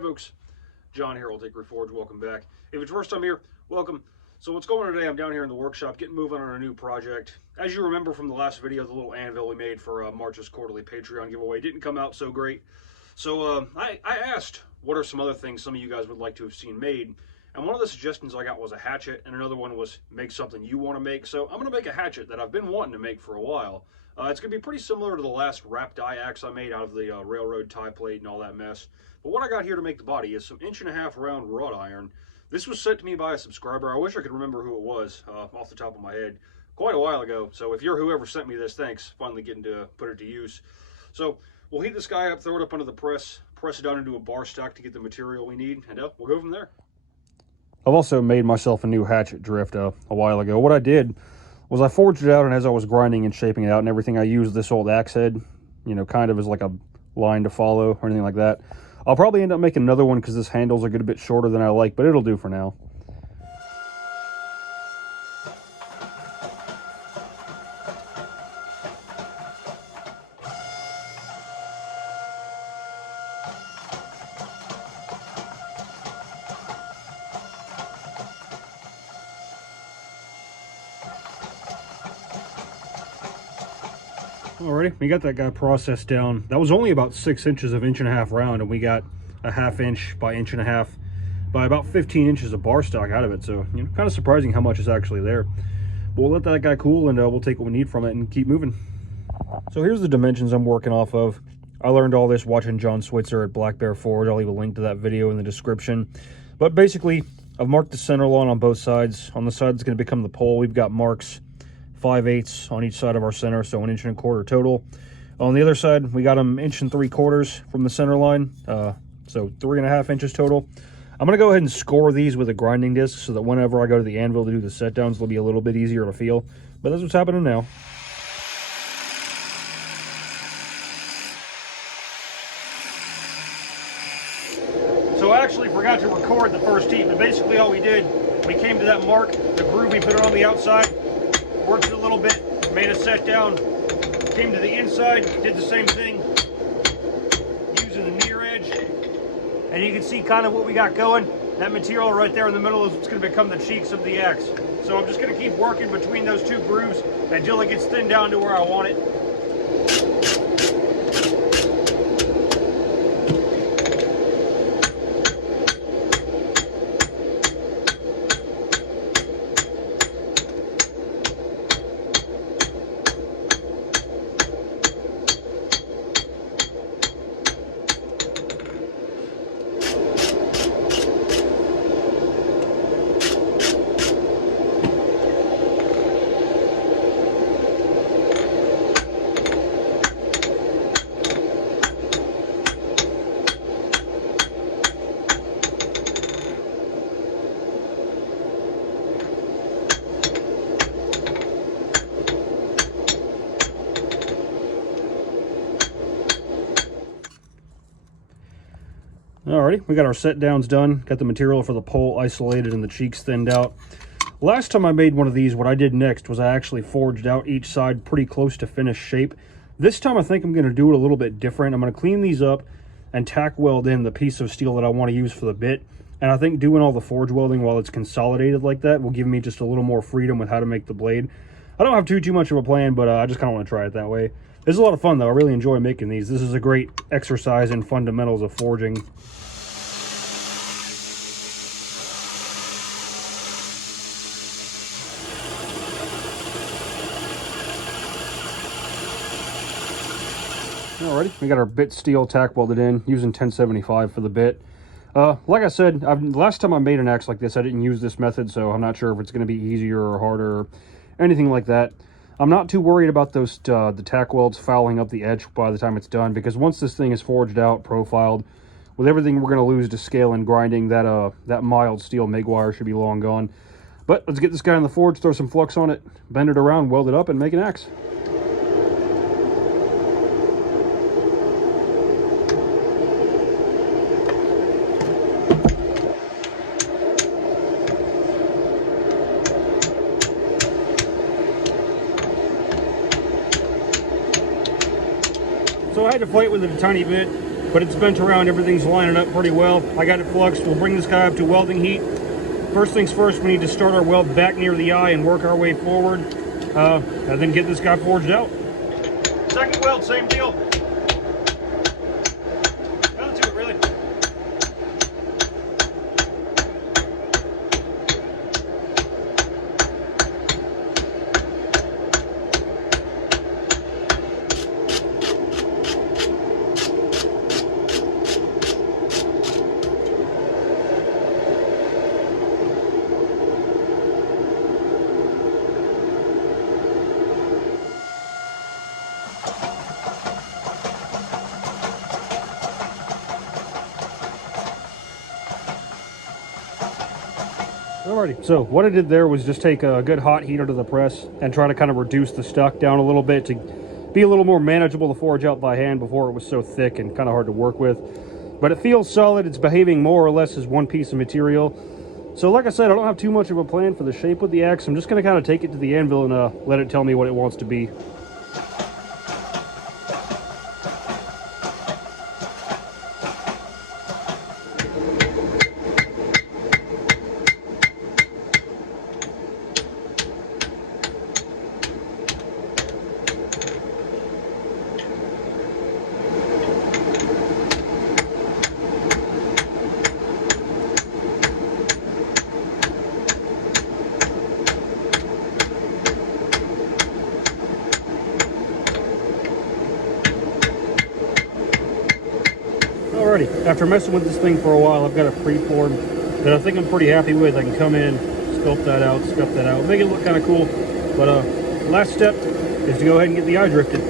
Hey folks, John here, Old Hickory Forge, welcome back. If it's your first time here, welcome. So what's going on today, I'm down here in the workshop getting moving on a new project. As you remember from the last video, the little anvil we made for March's quarterly Patreon giveaway didn't come out so great. So I asked what are some other things some of you guys would like to have seen made. And one of the suggestions I got was a hatchet, and another one was make something you want to make. So I'm going to make a hatchet that I've been wanting to make for a while. It's going to be pretty similar to the last wrap die axe I made out of the railroad tie plate and all that mess. But what I got here to make the body is some 1.5" round wrought iron. This was sent to me by a subscriber. I wish I could remember who it was off the top of my head quite a while ago. So if you're whoever sent me this, thanks. Finally getting to put it to use. So we'll heat this guy up, throw it up under the press it down into a bar stock to get the material we need, and we'll go from there. I've also made myself a new Hatchet Drift a while ago. What I did was I forged it out, and as I was grinding and shaping it out and everything, I used this old axe head, you know, kind of as like a line to follow or anything like that. I'll probably end up making another one because this handles a good bit shorter than I like, but it'll do for now. Alrighty, we got that guy processed down. That was only about 6 inches of 1.5" round, and we got a 1/2 inch by 1.5" by about 15 inches of bar stock out of it. So, you know, kind of surprising how much is actually there. But we'll let that guy cool, and we'll take what we need from it and keep moving. So here's the dimensions I'm working off of. I learned all this watching John Switzer at Black Bear Forge. I'll leave a link to that video in the description. But basically, I've marked the center line on both sides. On the side that's going to become the pole, we've got marks 5/8 on each side of our center, so 1.25" inch total. On the other side, we got them 1 3/4 from the center line, so 3.5 inches total. I'm going to go ahead and score these with a grinding disc so that whenever I go to the anvil to do the set downs, it'll be a little bit easier to feel. But that's what's happening now. So I actually forgot to record the first heat, but basically all we did, we came to that mark, the groove, we put it on the outside, worked it a little bit, made a set down, came to the inside, did the same thing, using the near edge, and you can see kind of what we got going. That material right there in the middle is what's going to become the cheeks of the axe. So I'm just going to keep working between those two grooves until it gets thinned down to where I want it. Alrighty, we got our set downs done, got the material for the pole isolated and the cheeks thinned out. Last time I made one of these, what I did next was I actually forged out each side pretty close to finished shape. This time I think I'm going to do it a little bit different. I'm going to clean these up and tack weld in the piece of steel that I want to use for the bit. And I think doing all the forge welding while it's consolidated like that will give me just a little more freedom with how to make the blade. I don't have too much of a plan, but I just kind of want to try it that way. This is a lot of fun though. I really enjoy making these. This is a great exercise in fundamentals of forging. Alrighty, we got our bit steel tack welded in using 1075 for the bit. Like I said, last time I made an axe like this, I didn't use this method, so I'm not sure if it's going to be easier or harder or anything like that. I'm not too worried about those the tack welds fouling up the edge by the time it's done, because once this thing is forged out, profiled, with everything we're going to lose to scale and grinding, that mild steel MIG wire should be long gone. But let's get this guy in the forge, throw some flux on it, bend it around, weld it up, and make an axe. So I had to fight with it a tiny bit. but it's bent around. Everything's lining up pretty well. I got it fluxed. We'll bring this guy up to welding heat. First things first, we need to start our weld back near the eye and work our way forward, and then get this guy forged out. Second weld, same deal. Nothing to it, really. Alrighty, so what I did there was just take a good hot heater to the press and try to kind of reduce the stuck down a little bit to be a little more manageable to forge out by hand before it was so thick and kind of hard to work with. But it feels solid. It's behaving more or less as one piece of material. So like I said, I don't have too much of a plan for the shape with the axe. I'm just going to kind of take it to the anvil and let it tell me what it wants to be. Alrighty, after messing with this thing for a while, I've got a freeform that I think I'm pretty happy with. I can come in, sculpt that out, make it look kind of cool. But last step is to go ahead and get the eye drifted.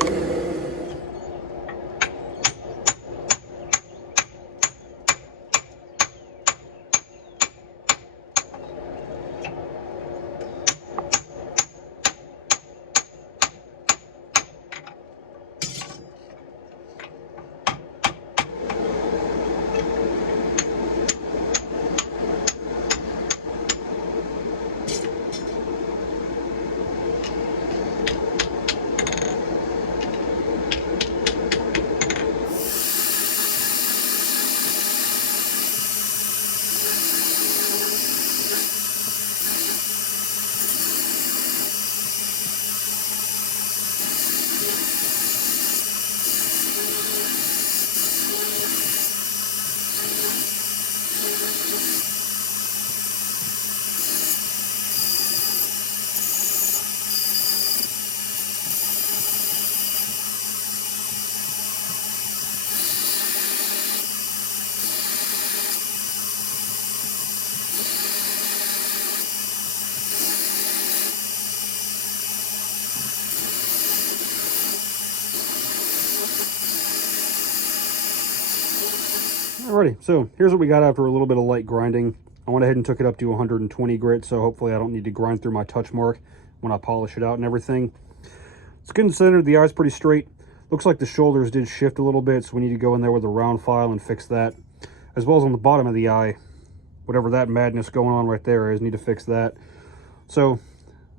Alrighty, so here's what we got after a little bit of light grinding. I went ahead and took it up to 120 grit, so hopefully I don't need to grind through my touch mark when I polish it out and everything. It's good and centered, the eye's pretty straight. Looks like the shoulders did shift a little bit, so we need to go in there with a round file and fix that. As well as on the bottom of the eye, whatever that madness going on right there is, need to fix that. So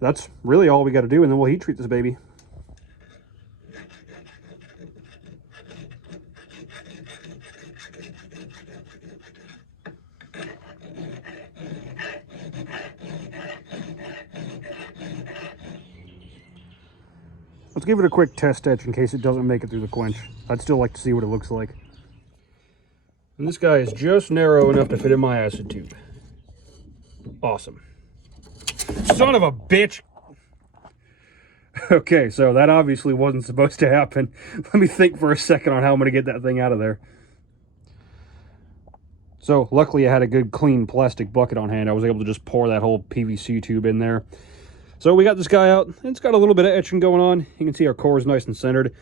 that's really all we got to do, and then we'll heat treat this baby. Let's give it a quick test etch in case it doesn't make it through the quench. I'd still like to see what it looks like. And this guy is just narrow enough to fit in my acid tube. Awesome. Son of a bitch! Okay, so that obviously wasn't supposed to happen. Let me think for a second on how I'm going to get that thing out of there. So, luckily I had a good clean plastic bucket on hand. I was able to just pour that whole PVC tube in there. So we got this guy out. It's got a little bit of etching going on. You can see our core is nice and centered.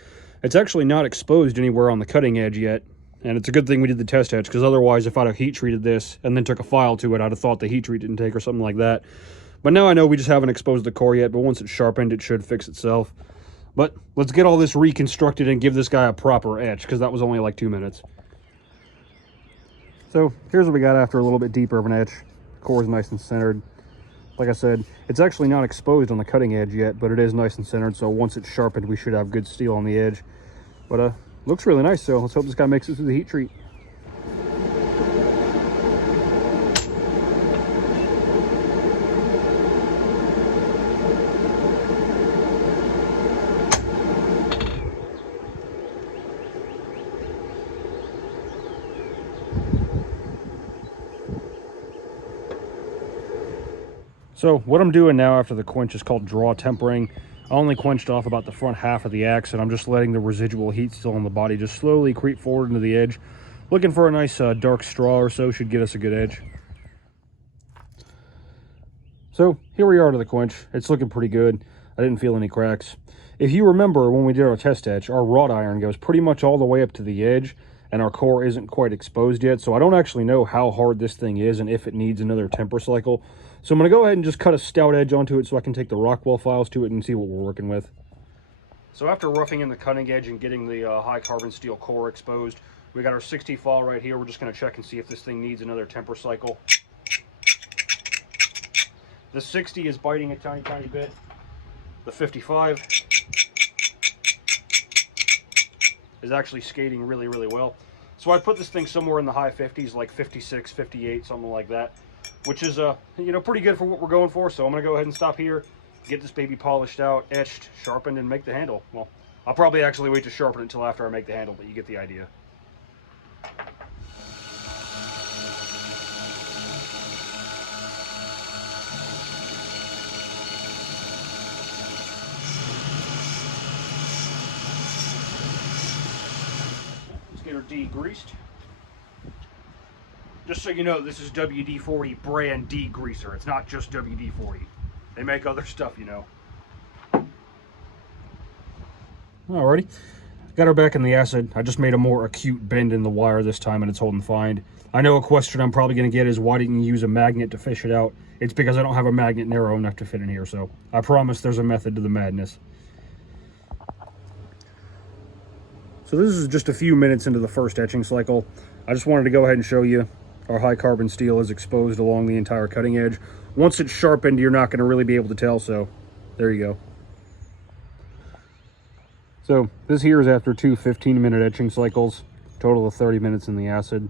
It's actually not exposed anywhere on the cutting edge yet. And it's a good thing we did the test etch, because otherwise if I'd have heat treated this and then took a file to it, I'd have thought the heat treat didn't take or something like that. But now I know we just haven't exposed the core yet, but once it's sharpened, it should fix itself. But let's get all this reconstructed and give this guy a proper etch, because that was only like 2 minutes. So here's what we got after a little bit deeper of an etch. Core is nice and centered. Like I said, it's actually not exposed on the cutting edge yet, but it is nice and centered, so once it's sharpened, we should have good steel on the edge. But looks really nice, so let's hope this guy makes it through the heat treat. So what I'm doing now after the quench is called draw tempering. I only quenched off about the front half of the axe, and I'm just letting the residual heat still on the body just slowly creep forward into the edge. Looking for a nice dark straw or so should get us a good edge. So here we are to the quench. It's looking pretty good. I didn't feel any cracks. If you remember when we did our test etch, our wrought iron goes pretty much all the way up to the edge, and our core isn't quite exposed yet, so I don't actually know how hard this thing is and if it needs another temper cycle. So I'm going to go ahead and just cut a stout edge onto it so I can take the Rockwell files to it and see what we're working with. So after roughing in the cutting edge and getting the high carbon steel core exposed, we got our 60 file right here. We're just going to check and see if this thing needs another temper cycle. The 60 is biting a tiny bit. The 55 is actually skating really well. So I put this thing somewhere in the high 50s, like 56, 58, something like that, which is you know, pretty good for what we're going for. So I'm gonna go ahead and stop here, get this baby polished out, etched, sharpened, and make the handle. Well, I'll probably actually wait to sharpen it until after I make the handle, but you get the idea. Get her degreased. Just so you know, this is WD-40 brand degreaser. It's not just WD-40. They make other stuff, you know. Alrighty. Got her back in the acid. I just made a more acute bend in the wire this time, and it's holding fine. I know a question I'm probably going to get is, why didn't you use a magnet to fish it out? It's because I don't have a magnet narrow enough to fit in here, so I promise there's a method to the madness. So this is just a few minutes into the first etching cycle. I just wanted to go ahead and show you our high carbon steel is exposed along the entire cutting edge. Once it's sharpened, you're not going to really be able to tell, so there you go. So this here is after two 15-minute etching cycles, total of 30 minutes in the acid.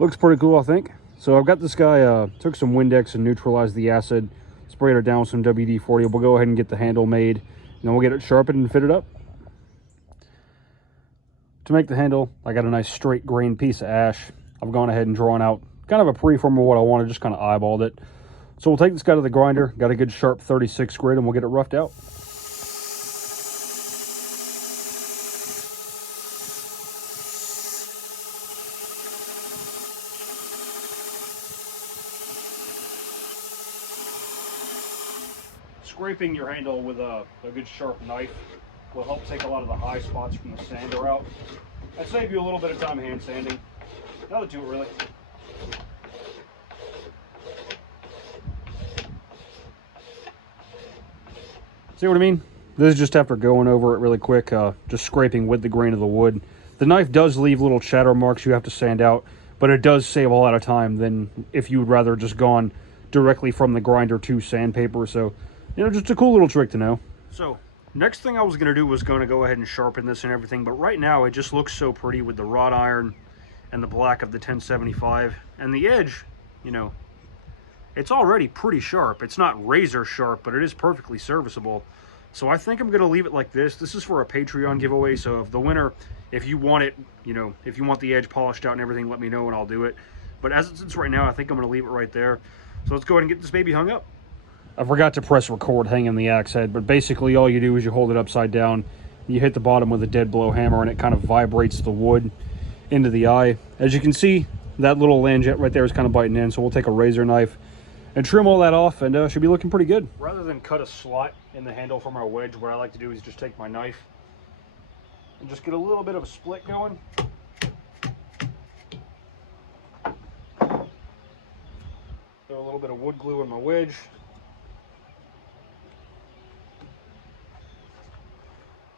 Looks pretty cool, I think. So I've got this guy, took some Windex and neutralized the acid, sprayed it down with some WD-40. We'll go ahead and get the handle made, and then we'll get it sharpened and fit it up. To make the handle, I got a nice straight grain piece of ash. I've gone ahead and drawn out kind of a preform of what I wanted, just kind of eyeballed it. So we'll take this guy to the grinder, got a good sharp 36 grit, and we'll get it roughed out. Scraping your handle with a good sharp knife will help take a lot of the high spots from the sander out. That'd save you a little bit of time hand sanding. Now to do it really. See what I mean? This is just after going over it really quick, just scraping with the grain of the wood. The knife does leave little chatter marks you have to sand out, but it does save a lot of time than if you would rather just gone directly from the grinder to sandpaper. So, you know, just a cool little trick to know. So, next thing I was going to do was going to go ahead and sharpen this and everything, but right now it just looks so pretty with the wrought iron and the black of the 1075. And the edge, you know, it's already pretty sharp. It's not razor sharp, but it is perfectly serviceable. So I think I'm going to leave it like this. This is for a Patreon giveaway, so if the winner, if you want it, you know, if you want the edge polished out and everything, let me know and I'll do it. But as it sits right now, I think I'm going to leave it right there. So let's go ahead and get this baby hung up. I forgot to press record hanging the axe head, but basically all you do is you hold it upside down, you hit the bottom with a dead blow hammer, and it kind of vibrates the wood into the eye. As you can see, that little langette right there is kind of biting in, so we'll take a razor knife and trim all that off, and should be looking pretty good. Rather than cut a slot in the handle from our wedge, what I like to do is just take my knife and just get a little bit of a split going. Throw a little bit of wood glue in my wedge.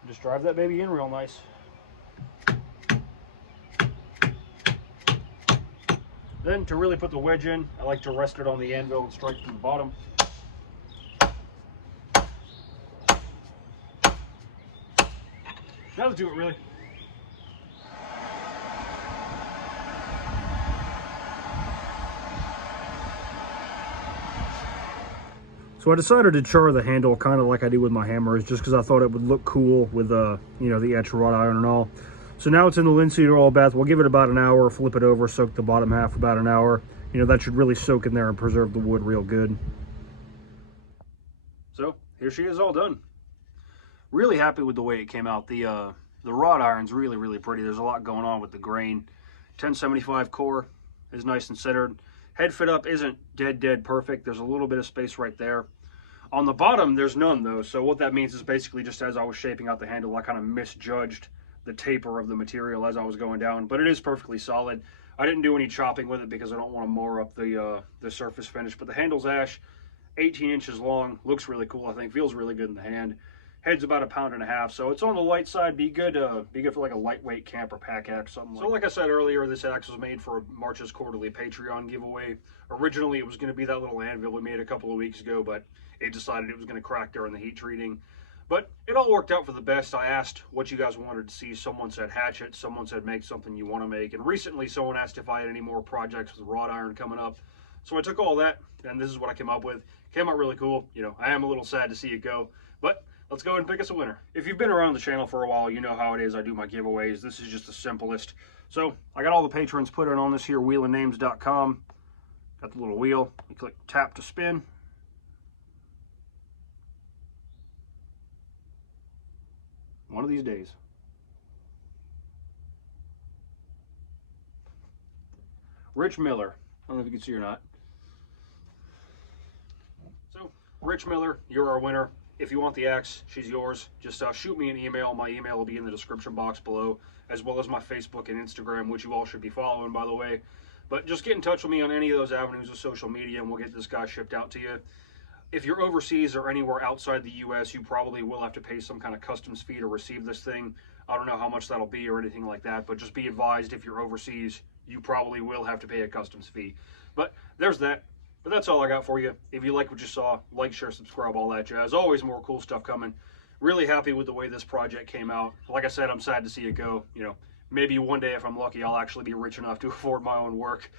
Just drive that baby in real nice. Then to really put the wedge in, I like to rest it on the anvil and strike from the bottom. Now to do it really. So I decided to char the handle kind of like I do with my hammers, just because I thought it would look cool with you know, the etched wrought iron and all. So now it's in the linseed oil bath. We'll give it about an hour, flip it over, soak the bottom half about an hour. You know, that should really soak in there and preserve the wood real good. So here she is, all done. Really happy with the way it came out. The wrought iron's really pretty. There's a lot going on with the grain. 1075 core is nice and centered. Head fit up isn't dead perfect. There's a little bit of space right there. On the bottom, there's none though. So what that means is basically just as I was shaping out the handle, I kind of misjudged the taper of the material as I was going down, but it is perfectly solid. I didn't do any chopping with it because I don't want to mar up the surface finish, but the handle's ash, 18 inches long, looks really cool. I think feels really good in the hand. Head's about 1.5 pounds, so it's on the light side. Be good for like a lightweight camp or pack axe, something like that. So like I said earlier, this axe was made for March's quarterly Patreon giveaway. Originally, it was going to be that little anvil we made a couple of weeks ago, but it decided it was going to crack during the heat treating. But it all worked out for the best. I asked what you guys wanted to see. Someone said hatchet. Someone said make something you want to make. And recently, someone asked if I had any more projects with wrought iron coming up. So I took all that, and this is what I came up with. Came out really cool. You know, I am a little sad to see it go, but let's go ahead and pick us a winner. If you've been around the channel for a while, you know how it is. I do my giveaways. This is just the simplest. So I got all the patrons put in on this here, wheelandnames.com. Got the little wheel. You click tap to spin. One of these days. Rich Miller. I don't know if you can see or not. So, Rich Miller, you're our winner. If you want the axe, she's yours. Just shoot me an email. My email will be in the description box below, as well as my Facebook and Instagram, which you all should be following, by the way. But just get in touch with me on any of those avenues of social media, and we'll get this guy shipped out to you. If you're overseas or anywhere outside the U.S., you probably will have to pay some kind of customs fee to receive this thing. I don't know how much that'll be or anything like that, but just be advised if you're overseas, you probably will have to pay a customs fee. But there's that. But that's all I got for you. If you like what you saw, like, share, subscribe, all that jazz. Always more cool stuff coming. Really happy with the way this project came out. Like I said, I'm sad to see it go. You know, maybe one day if I'm lucky, I'll actually be rich enough to afford my own work.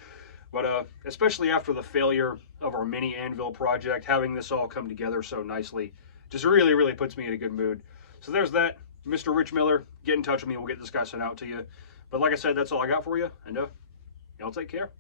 But especially after the failure of our mini anvil project, having this all come together so nicely just really puts me in a good mood. So there's that. Mr. Rich Miller, get in touch with me. We'll get this guy sent out to you. But like I said, that's all I got for you. And y'all take care.